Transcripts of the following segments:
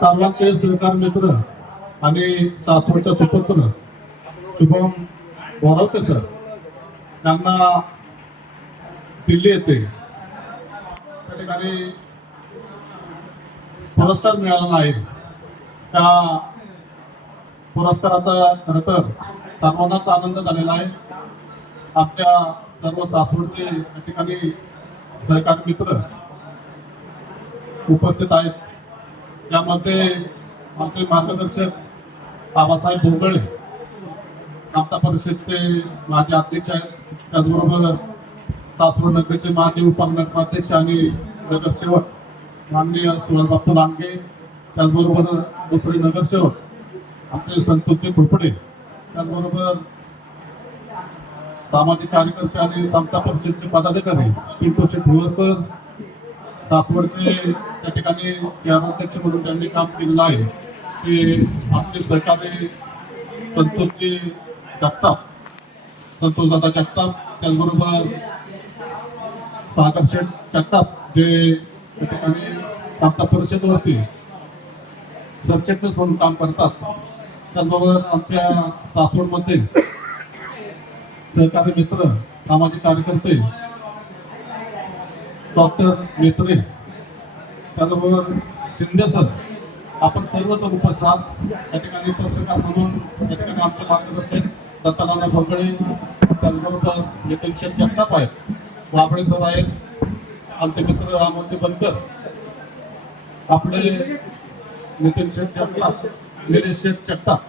सर्वांचे सहकार मित्र आणि सासवडच्या सुपुत्र शुभम बोरावते सर त्यांना दिल्ली येथे त्या ठिकाणी पुरस्कार मिळालेला आहे त्या पुरस्काराचा खरं तर सर्वांनाच आनंद झालेला आहे. आमच्या सर्व सासवडचे या ठिकाणी सहकारी मित्र उपस्थित आहेत. त्यामध्ये आमचे मार्गदर्शक बाबासाहेब बोंगळे समता परिषदचे माजी अध्यक्ष आहेत. त्याचबरोबर सासवड नगरचे माजी उपनगराध्यक्ष आणि नगरसेवक माननीय सुभाषबापू लांडगे त्याचबरोबर दुसरे नगरसेवक आपले संतोषचे खोपडे त्याचबरोबर सामाजिक कार्यकर्ते आणि समता परिषदचे पदाधिकारी पिंटू शेठ सासवडचे त्या ठिकाणी शहराध्यक्ष म्हणून त्यांनी काम केलेलं आहे. ते आपले सहकारी संतोषजी जगताप संतोषदादा जगताप त्याचबरोबर सागर शेठ जगताप जे त्या ठिकाणी समता परिषदवरती सरचिटणीस म्हणून काम करतात. त्याचबरोबर आमच्या सासवडमध्ये सहकारी मित्र सामाजिक कार्यकर्ते डॉक्टर मेत्रे त्याचबरोबर शिंदे सर आपण सर्वजण उपस्थित आहात. त्या ठिकाणी पत्रकार म्हणून त्या ठिकाणी आमचे मार्गदर्शक दत्तानाना भोगळे त्याचबरोबर नितीन शेठ जगताप आहेत वाबळे सर आहेत आमचे मित्र अमोलचे बनकर आपले नितीन शेठ जगताप निलेश शेठ जगताप.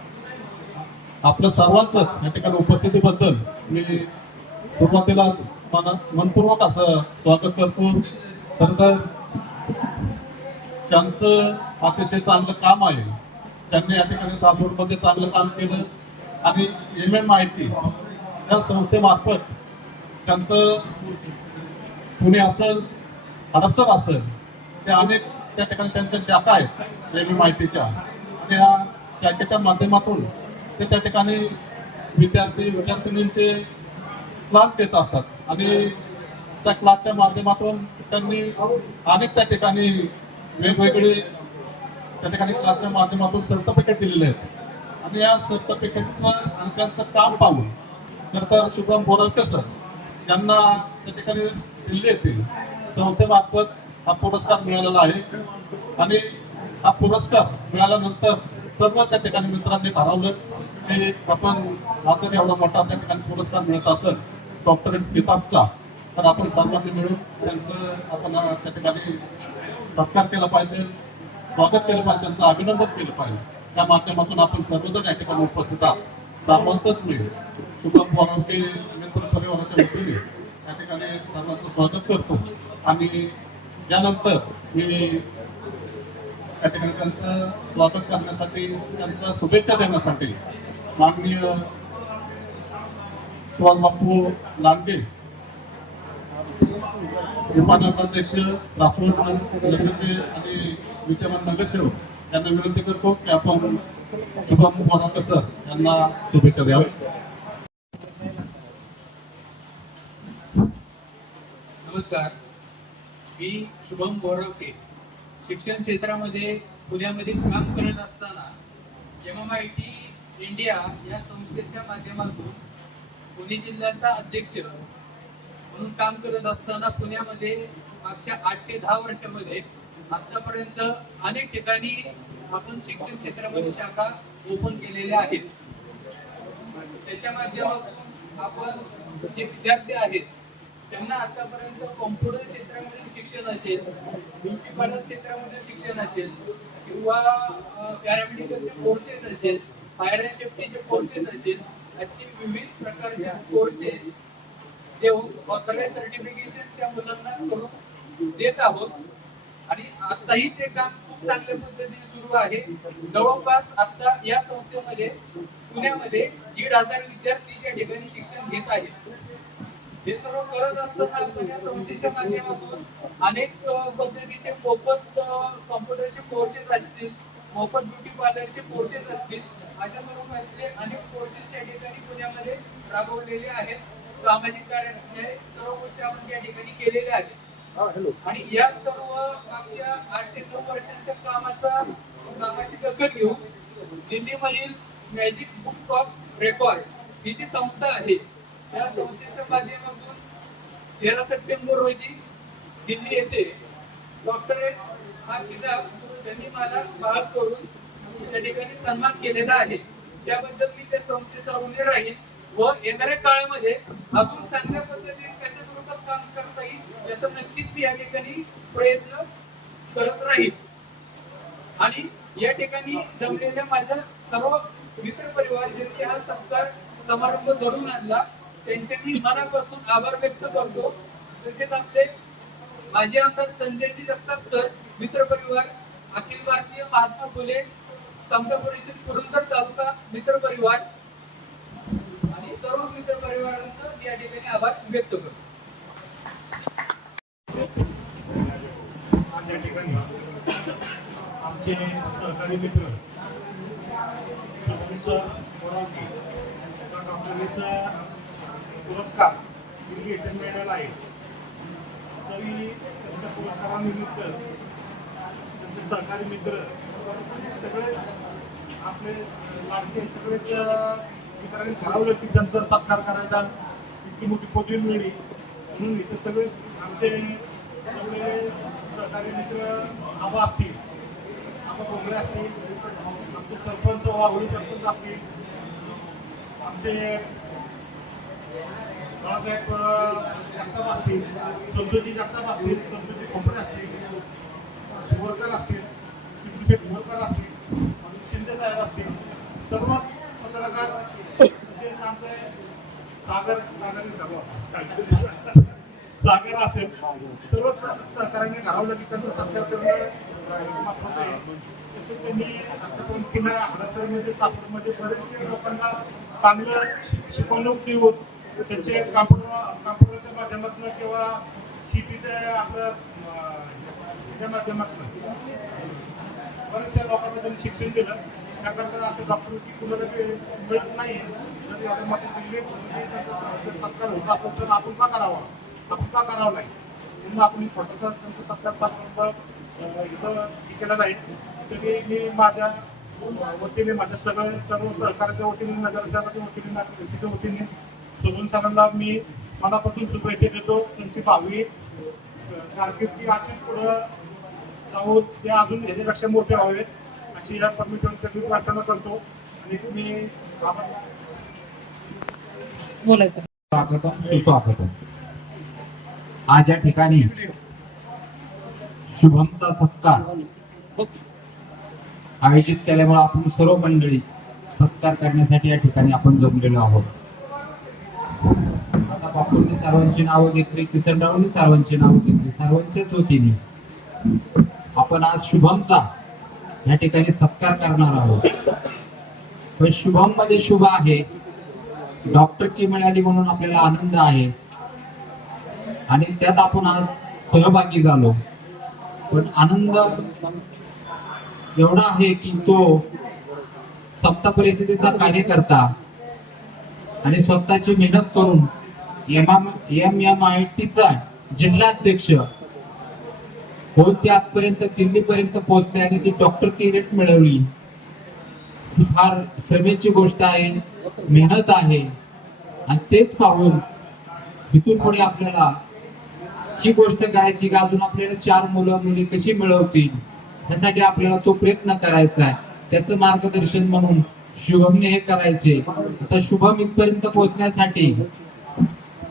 आपलं सर्वांचंच या ठिकाणी उपस्थितीबद्दल मी सुरुवातीला मन मनपूर्वक असं स्वागत करतो. खरं तर त्यांचं अतिशय चांगलं काम आहे त्यांनी या ठिकाणी सासवडमध्ये चांगलं काम केलं. आणि एम एम आय टी या संस्थेमार्फत त्यांचं पुणे असेल हडपसर असेल ते अनेक त्या ठिकाणी त्यांच्या शाखा आहेत एम एम आय टीच्या त्या शाखेच्या माध्यमातून ते त्या ठिकाणी विद्यार्थी विद्यार्थिनींचे क्लास घेत असतात. आणि त्या क्लासच्या माध्यमातून त्यांनी अनेक त्या ठिकाणी वेगवेगळे त्या ठिकाणी क्लासच्या माध्यमातून सर्टिफिकेट दिलेले आहेत. आणि या सर्टिफिकेटचं आणि त्यांचं काम पाहून खरं तर शुभम बोरवके सर यांना त्या ठिकाणी दिल्ली येथील संस्थेमार्फत हा पुरस्कार मिळालेला आहे. आणि हा पुरस्कार मिळाल्यानंतर सर्व त्या ठिकाणी मित्रांनी ठरवलं की आपण आता एवढा मोठा त्या ठिकाणी पुरस्कार मिळत असेल डॉक्टर किताबचा तर आपण सर्वांनी मिळून त्यांचं आपण त्या ठिकाणी सत्कार केला पाहिजे स्वागत केलं पाहिजे त्यांचं अभिनंदन केलं पाहिजे. त्या माध्यमातून आपण सर्वजण या ठिकाणी उपस्थित आहात. सर्वांचंच मिळेल. सुगम बोरावके मित्र परिवाराच्या वतीने त्या ठिकाणी सर्वांचं स्वागत करतो. आणि यानंतर मी त्या ठिकाणी त्यांचं स्वागत करण्यासाठी त्यांच्या शुभेच्छा देण्यासाठी माननीय सुभाषबापू लांडे लांडगे उपनगराध्यक्ष सासवड आणि विद्यमान नगरसेवक यांना विनंती करतो की आपण शुभम बोराकर सर यांना शुभेच्छा द्याव्या. नमस्कार. मी शुभम बोरावके शिक्षण क्षेत्रामध्ये पुण्यामध्ये काम करत असताना M M I T India या संस्थेच्या माध्यमातून पुणे जिल्ह्याचा अध्यक्ष म्हणून काम करत असताना पुण्यामध्ये मागच्या आठ ते दहा वर्षामध्ये आतापर्यंत अनेक ठिकाणी आपण शिक्षण क्षेत्रामध्ये शाखा ओपन केलेल्या आहेत. त्याच्या माध्यमातून आपण जे विद्यार्थी आहेत त्यांना आतापर्यंत कॉम्प्युटर क्षेत्रामध्ये शिक्षण असेल ब्युटी पार्लर क्षेत्रामध्ये शिक्षण असेल किंवा पॅरामेडिकलचे कोर्सेस असेल फायर अँड सेफ्टीचे कोर्सेस असतील असे विविध प्रकारचे कोर्सेस देऊन ऑथराईज सर्टिफिकेशन त्या मुलांना करून देत आहोत. आणि आताही ते काम खूप चांगल्या पद्धतीने सुरू आहे. जवळपास आता या संस्थेमध्ये पुण्यामध्ये दीड हजार विद्यार्थी या ठिकाणी शिक्षण घेत आहेत. हे सर्व करत असताना आपण या संस्थेच्या माध्यमातून अनेक पद्धतीचे मोफत कॉम्प्युटरचे कोर्सेस असतील मोफत ब्युटी पार्लरचे कोर्सेस असतील अशा स्वरूपाचे अनेक कोर्सेस त्या ठिकाणी पुण्यामध्ये राबवलेले आहेत. सामाजिक कार्य सर्व गोष्टी आपण केलेले आहे आणि या सर्व मागच्या आठ ते नऊ वर्षांच्या कामाचा कामाची दखल घेऊन दिल्लीमधील मॅजिक बुक ऑफ रेकॉर्ड ही जी संस्था आहे या संस्थेच्या माध्यमातून तेरा सप्टेंबर रोजी दिल्ली येथे डॉक्टरेट हा किताब त्यांनी मला बाळग करून त्या ठिकाणी सन्मान केलेला आहे. त्याबद्दल मी त्या संस्थेचा उणे राहील व येणाऱ्या काळामध्ये अजून चांगल्या पद्धतीने कशा स्वरूपात काम करता येईल याचा नक्कीच मी या ठिकाणी प्रयत्न करत राहील आणि या ठिकाणी जमलेल्या माझ्या सर्व मित्र परिवार ज्यांनी हा सत्कार समारंभ घडून आणला त्यांचे मी मनापासून आभार व्यक्त करतो. तसेच आपले माजी आमदार संजयजी जगताप सर मित्र परिवार अखिल भारतीय महात्मा फुले समता परिषद पुरंदर तालुका मित्र परिवार आणि सर्व मित्र परिवारांचं मी या ठिकाणी आभार व्यक्त करतो. आज या ठिकाणी आमचे सहकारी मित्र डॉक्टरीचा पुरस्कार दिल्ली येथे मिळालेला आहे. तरी त्यांच्या पुरस्कारानिमित्त आमचे सहकारी मित्र सगळे आपले लाडके सगळेच मित्रांनी ठरवलं की त्यांचा सत्कार करायचा इतकी मोठी पदवी मिळली. म्हणून इथे सगळेच आमचे सगळे सहकारी मित्र आबा असतील आबा कोंबडे असतील आमचे सरपंच वाघोळी सरपंच असतील आमचे बाळासाहेब जगताप असतील संतोषी जगताप असतील संतोषी कोंबडे असतील बोरकर असतील पिंपरीपेठ बोरकर असतील अजून शिंदे साहेब असतील सर्वच पत्रकार तसेच आमचे सागर सागरी सर्व सागर असेल. सर्व सह- सहकार्याने घडवलं की त्यांचा सत्कार करणं महत्वाचं आहे. तसंच त्यांनी आतापर्यंत किल्ला हडपसरमध्ये सापूरमध्ये बरेचसे लोकांना चांगलं शिकवणूक देऊन त्यांचे कॉम्प्युटर कॉम्प्युटरच्या माध्यमातून किंवा सीपीच्या आपलं अं, माध्यमातून बऱ्याचशा लोकांना त्यांनी शिक्षण दिलं. त्याकरता असे डॉक्टर की ते मिळत नाही जर एवढ्या मोठ्या दिल्लीत त्यांचा जर सत्कार होत असेल तर आपण का करावा? आपण का करावं नाही? म्हणून आपण छोटासा त्यांचा सत्कार समारंभ इथं हे केलेला तरी मी माझ्या वतीने माझ्या सगळ्या सर्व सहकाराच्या वतीने नगरसेवकाच्या वतीने माझ्या व्यक्तीच्या वतीने सोबून सरांना मी मनापासून शुभेच्छा देतो. त्यांची भावी कारकिर्दी अशी पुढं जाऊन ते अजून ह्याच्यापेक्षा मोठे व्हावेत अशी या परमेश्वरांच्या मी प्रार्थना करतो. आणि बोलायचं. स्वागतम सुस्वागतम. आज या ठिकाणी शुभमचा सत्कार आयोजित केल्यामुळे आपण सर्व मंडळी सत्कार करण्यासाठी या ठिकाणी आपण जमलेलो आहोत. आता बापूंनी सर्वांची नावं घेतली किसनरावनी सर्वांची नावं घेतली सर्वांच्याच वतीने. आपण आज शुभमचा या ठिकाणी सत्कार करणार आहोत. पण शुभममध्ये शुभ आहे. डॉक्टर की मिळाली म्हणून आपल्याला आनंद आहे. आणि त्यात आपण आज सहभागी झालो. पण आनंद एवढा आहे की तो सप्ताह परिषदेचा कार्यकर्ता आणि स्वतःची मेहनत करून एम एम एम आय टीचा जिल्हाध्यक्ष हो ते आजपर्यंत दिल्लीपर्यंत पोहोचले आणि ती डॉक्टर की रेट मिळवली. फार श्रमेची गोष्ट आहे मेहनत आहे. आणि तेच पाहून इथून पुढे आपल्याला ही गोष्ट करायची का? अजून आपल्याला चार मुलं मुली कशी मिळवतील? त्यासाठी आपल्याला तो प्रयत्न करायचा आहे. त्याचं मार्गदर्शन म्हणून शुभमने हे करायचे. आता शुभम इथपर्यंत पोहोचण्यासाठी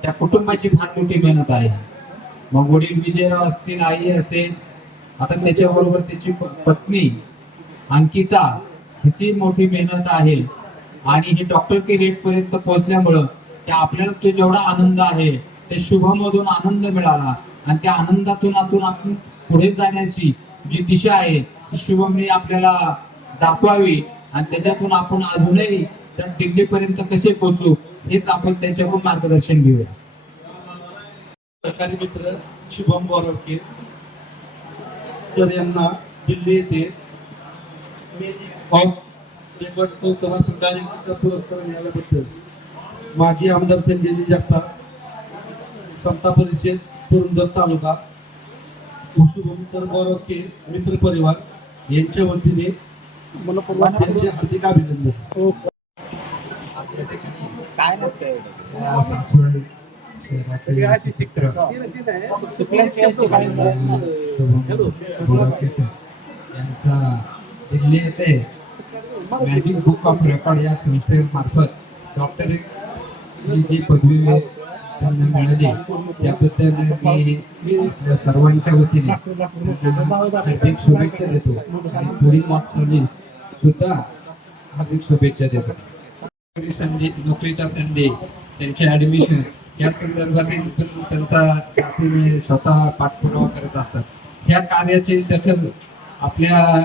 त्या कुटुंबाची फार मोठी मेहनत आहे. मग वडील विजयराव असतील आई असेल आता त्याच्याबरोबर त्याची पत्नी अंकिता हिची मोठी मेहनत आहे. आणि हे डॉक्टर की रेट पर्यंत पोहोचल्यामुळं त्या आपल्याला तो जेवढा आनंद आहे त्या शुभमधून आनंद मिळाला. आणि त्या आनंदातून आतून आपण पुढे जाण्याची जी दिशा आहे ती शुभमने आपल्याला दाखवावी. आणि त्याच्यातून आपण अजूनही त्या डिग्रीपर्यंत कसे पोहोचू हेच आपण त्याच्याकडून मार्गदर्शन घेऊया. सरकारी मित्र शुभम बोरवके सर यांना दिल्ली येथे ऑफ रेकॉर्ड संस्थानातून कार्यकर्ता पुरस्कार मिळाल्याबद्दल माजी आमदार संजयजी जगताप समता परिषद पुरंदर तालुका शुभम गौरव के मित्र परिवार यांच्या वतीने त्यांचे हार्दिक अभिनंदन. सासवड शहराचे चित्र यांचा दिल्ली येथे मॅजिक बुक ऑफ रेकॉर्ड या संस्थेमार्फत डॉक्टरेट ही जी पदवी त्यांना मिळाली. त्याबद्दल मी आपल्या सर्वांच्या वतीने त्यांना हार्दिक शुभेच्छा देतो. आणि पुढील वाटचालीस सुद्धा हार्दिक शुभेच्छा देतो. संधी नोकरीच्या संधी त्यांचे ॲडमिशन या संदर्भातील त्यांचा जातीने स्वतः पाठपुरावा करत असतात. ह्या कार्याची दखल आपल्या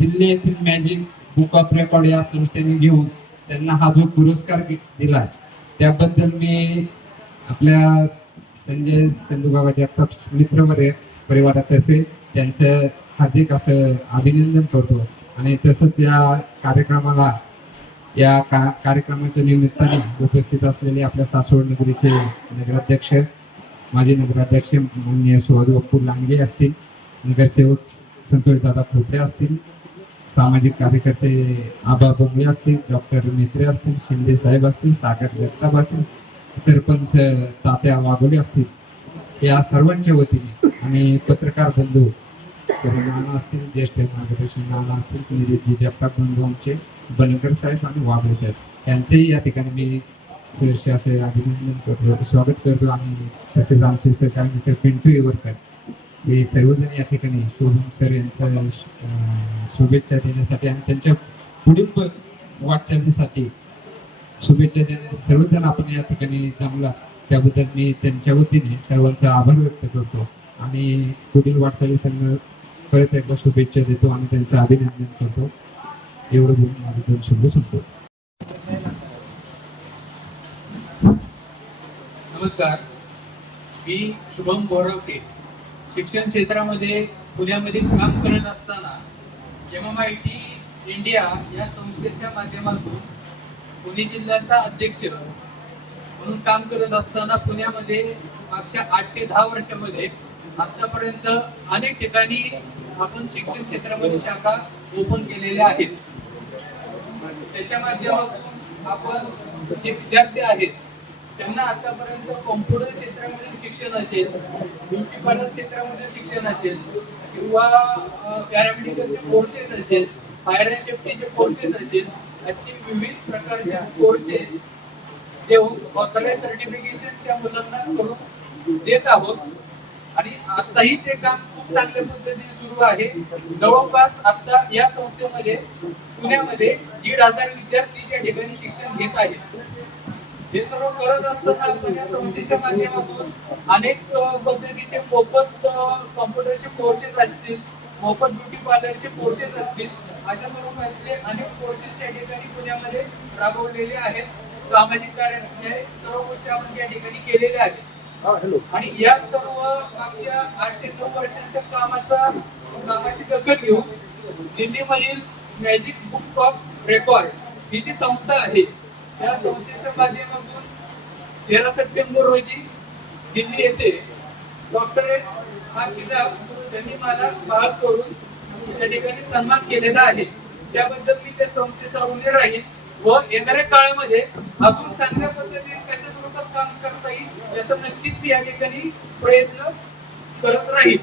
दिल्ली येथील मॅजिक बुक ऑफ रेकॉर्ड या संस्थेने घेऊन त्यांना हा जो पुरस्कार दिला त्याबद्दल मी आपल्या संजय चंदुबाबा जगताप मित्रवर्य परिवारातर्फे त्यांचं हार्दिक असं अभिनंदन करतो. आणि तसंच या कार्यक्रमाला या का कार्यक्रमाच्या निमित्ताने उपस्थित असलेले आपल्या सासवड नगरीचे नगराध्यक्ष माजी नगराध्यक्ष माननीय सुहाद बाप्पू लांडगे असतील नगरसेवक संतोष दादा खोपडे असतील सामाजिक कार्यकर्ते आबा बोंगळे असतील डॉक्टर मित्रे असतील शिंदे साहेब असतील सागर जगताप असतील सरपंच तात्या वाघोले असतील या सर्वांच्या वतीने आणि पत्रकार बंधू नाना असतील ज्येष्ठ मार्गदर्शन नाना असतील जी जगताप बंधू आमचे बनकर साहेब आणि वाबळे साहेब यांचेही या ठिकाणी मी सहर्ष असे अभिनंदन करतो स्वागत करतो आणि तसेच आमचे सहकारी मित्र पिंटू येवरकर. हे सर्वजण या ठिकाणी शोभम सर यांचा शुभेच्छा देण्यासाठी आणि त्यांच्या पुढील पण वाटचालीसाठी शुभेच्छा देण्यासाठी सर्वजण आपण या ठिकाणी जमला. त्याबद्दल मी त्यांच्या वतीने सर्वांचा आभार व्यक्त करतो आणि पुढील वाटचाली त्यांना परत एकदा शुभेच्छा देतो आणि त्यांचं अभिनंदन करतो. एवढं बोलून माझे दोन शब्द संपतो नमस्कार. मी शुभम गोरवके. शिक्षण क्षेत्रामध्ये पुण्यामध्ये काम करत असताना एम आय टी इंडिया या संस्थेच्या माध्यमातून पुणे जिल्ह्याचा अध्यक्ष म्हणून काम करत असताना पुण्यामध्ये मागच्या आठ ते दहा वर्षामध्ये आतापर्यंत अनेक ठिकाणी आपण शिक्षण क्षेत्रामध्ये शाखा ओपन केलेल्या आहेत. त्याच्या माध्यमातून आपण जे विद्यार्थी आहेत त्यांना आतापर्यंत कॉम्प्युटर क्षेत्रामध्ये शिक्षण असेल ब्युटी पार्लर क्षेत्रामध्ये शिक्षण असेल किंवा पॅरामेडिकलचे कोर्सेस असेल फायर अँड सेफ्टीचे कोर्सेस असेल असे विविध प्रकारच्या कोर्सेस देऊन ऑथराईज सर्टिफिकेशन त्या मुलांना करून देत आहोत. आणि आताही ते काम चांगल्या पद्धतीने सुरू आहे. जवळपास आता या संस्थेमध्ये पुण्यामध्ये दीड हजार विद्यार्थी या ठिकाणी शिक्षण घेत आहेत. हे सर्व करत असताना आपण या संस्थेच्या माध्यमातून अनेक पद्धतीचे मोफत कॉम्प्युटरचे कोर्सेस असतील मोफत ब्युटी पार्लरचे कोर्सेस असतील अशा स्वरूपातले अनेक कोर्सेस या ठिकाणी पुण्यामध्ये राबवलेले आहेत. सामाजिक कार्य सर्व गोष्टी आपण या ठिकाणी केलेल्या आहेत. आणि या सर्व मागच्या आठ ते नऊ वर्षांच्या कामाचा कामाची दखल घेऊन दिल्लीमधील मॅजिक बुक ऑफ रेकॉर्ड ही जी संस्था आहे त्या संस्थेच्या माध्यमातून तेरा सप्टेंबर रोजी दिल्ली येथे डॉक्टरेट हा किताब त्यांनी मला भाग करून त्या ठिकाणी सन्मान केलेला आहे. त्याबद्दल मी त्या संस्थेचा ऋणी राहील व येणाऱ्या काळामध्ये अजून चांगल्या पद्धतीने कशा स्वरूपात काम करता येईल त्याचा नक्कीच मी या ठिकाणी प्रयत्न करत राहील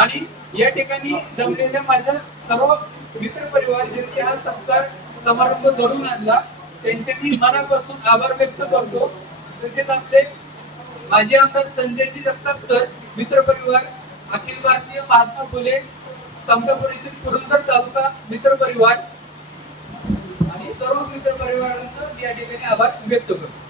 आणि या ठिकाणी जमलेल्या माझ्या सर्व मित्र परिवार ज्यांनी हा सत्कार समारंभ घडून आणला त्यांचे मी मनापासून आभार व्यक्त करतो. तसेच आपले माजी आमदार संजयजी जगताप सर मित्र परिवार अखिल भारतीय महात्मा फुले समता परिषद पुरंदर तालुका मित्र परिवार आणि सर्व मित्र परिवारांचं मी या ठिकाणी आभार व्यक्त करतो.